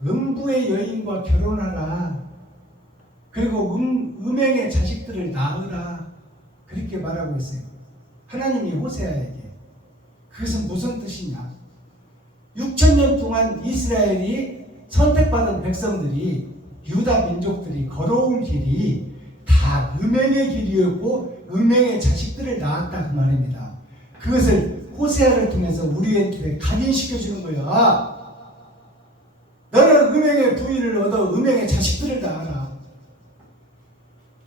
음부의 여인과 결혼하라. 그리고 음행의 자식들을 낳으라. 그렇게 말하고 있어요. 하나님이 호세아에게. 그것은 무슨 뜻이냐? 6,000년 동안 이스라엘이 선택받은 백성들이 유다 민족들이 걸어온 길이 다 음행의 길이었고 음행의 자식들을 낳았다 그 말입니다. 그것을 호세아를 통해서 우리에게 각인시켜주는 거야. 너는 음행의 부인을 얻어 음행의 자식들을 낳아라.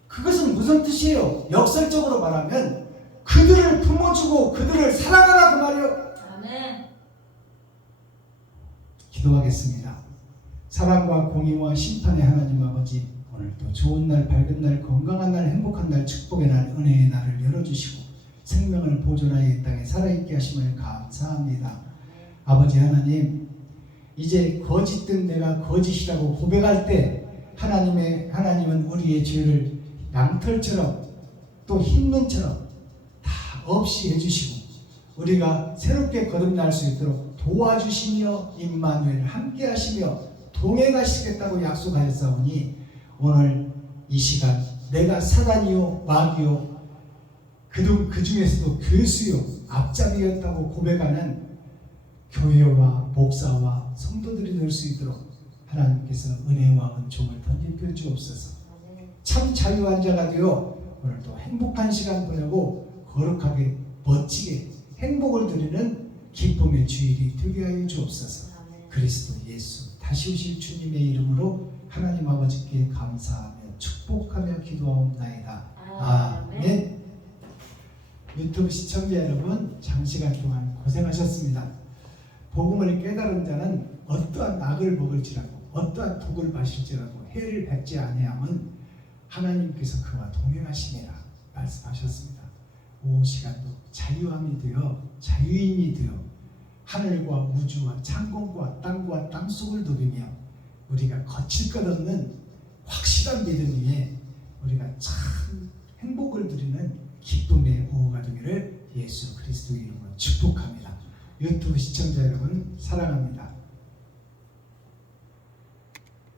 그것은 무슨 뜻이에요? 역설적으로 말하면 그들을 품어주고 그들을 사랑하라 그 말이에요. 아멘. 기도하겠습니다. 사랑과 공의와 심판의 하나님 아버지, 오늘도 좋은 날, 밝은 날, 건강한 날, 행복한 날, 축복의 날, 은혜의 날을 열어주시고 생명을 보존하여 이 땅에 살아있게 하심을 감사합니다. 아버지 하나님, 이제 거짓된 내가 거짓이라고 고백할 때 하나님은 우리의 죄를 양털처럼 또 흰눈처럼 다 없이 해주시고 우리가 새롭게 거듭날 수 있도록 도와주시며 임마누엘 함께하시며 동행하시겠다고 약속하셨사오니 오늘 이 시간 내가 사단이요 마귀요 그 중에서도 괴수요 앞잡이였다고 고백하는 교회와 목사와 성도들이 될 수 있도록 하나님께서 은혜와 은총을 던져 주옵소서. 참 자유한 자가 되어 오늘도 행복한 시간 보내고 거룩하게 멋지게 행복을 드리는 기쁨의 주일이 되게 하여 주옵소서. 그리스도 예수 다시 오실 주님의 이름으로 하나님 아버지께 감사하며 축복하며 기도하옵나이다. 아멘. 유튜브 시청자 여러분 장시간 동안 고생하셨습니다. 복음을 깨달은 자는 어떠한 악을 먹을지라도 어떠한 독을 마실지라도 해를 뵙지 아니함은 하나님께서 그와 동행하시니라 말씀하셨습니다. 오후 시간도 자유함이 되어 자유인이 되어 하늘과 우주와 창공과 땅과 땅속을 누비며 우리가 거칠 것 없는 확실한 믿음 위에 우리가 참 행복을 누리는 기쁨의 오후가 되기를 예수 그리스도의 이름으로 축복합니다. 유튜브 시청자 여러분 사랑합니다.